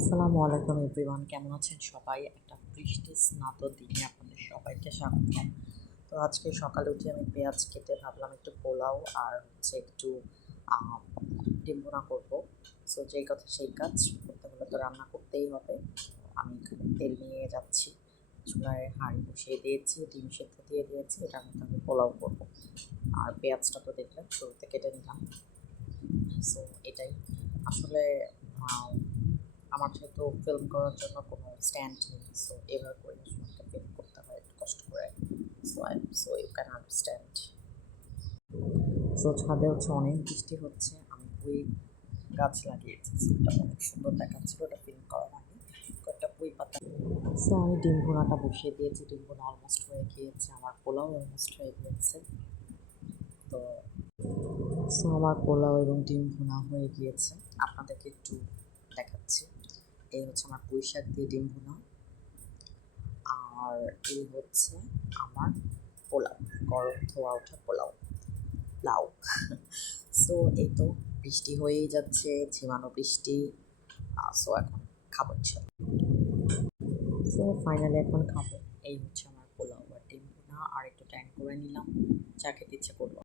আসসালামু আলাইকুম এভরিওয়ান, কেমন আছেন সবাই? একটা বৃষ্টি স্নাত দিনে আপনাদের সবাইকে স্বাগতম। তো আজকে সকালে উঠে আমি পেঁয়াজ কেটে ভাবলাম একটু পোলাও আর হচ্ছে একটু আহ, ডিম ভুনা করবো। সো যেই কথা সেই কাজ, করতে হলে তো রান্না করতেই হবে। আমি এখানে তেল নিয়ে যাচ্ছি, চুলায় হাঁড়ি বসিয়ে দিয়েছি, ডিম সেদ্ধ দিয়ে দিয়েছি, এটার মধ্যে আমি পোলাও করবো। আর পেঁয়াজটা তো দেখলাম শুরুতে কেটে নিলাম। সো এটাই আসলে আহ, আমার যেহেতু ফিল্ম করার জন্য কোনো স্ট্যান্ড নেই, সো এভাবে করে আসলে আমাকে ফিল্ম করতে হয় একটু কষ্ট করে। So you can understand. So ছাদে হচ্ছে অনেক বৃষ্টি হচ্ছে, আমি পুঁই গাছ লাগিয়েছি, সো এটা অনেক সুন্দর দেখাচ্ছিল, ওটা ফিল্ম করার আগে কয়েকটা পুঁই পাতা। সো আমি ডিম ভুনাটা বসিয়ে দিয়েছি, ডিম ভুনা অলমোস্ট হয়ে গিয়েছে, আমার পোলাও অলমোস্ট হয়ে গিয়েছে। তো আমার পোলাও এবং ডিম ভুনা হয়ে গিয়েছে, আপনাদেরকে একটু দেখাচ্ছি। এই হচ্ছে আমার পুঁই শাক দিয়ে ডিম ভুনা, আর এই হচ্ছে আমার পোলাও, গরম ধোয়া ওঠা পোলাও, লাউ। সো এই তো বৃষ্টি হয়েই যাচ্ছে, ঝিমানো বৃষ্টি। সো এখন খাবো ইচ্ছা, সো ফাইনালি এখন খাবো। এই হচ্ছে আমার পোলাও আর ডিম ভুনা, আর একটু ট্যাং করে নিলাম, চা খেতে ইচ্ছে করলো।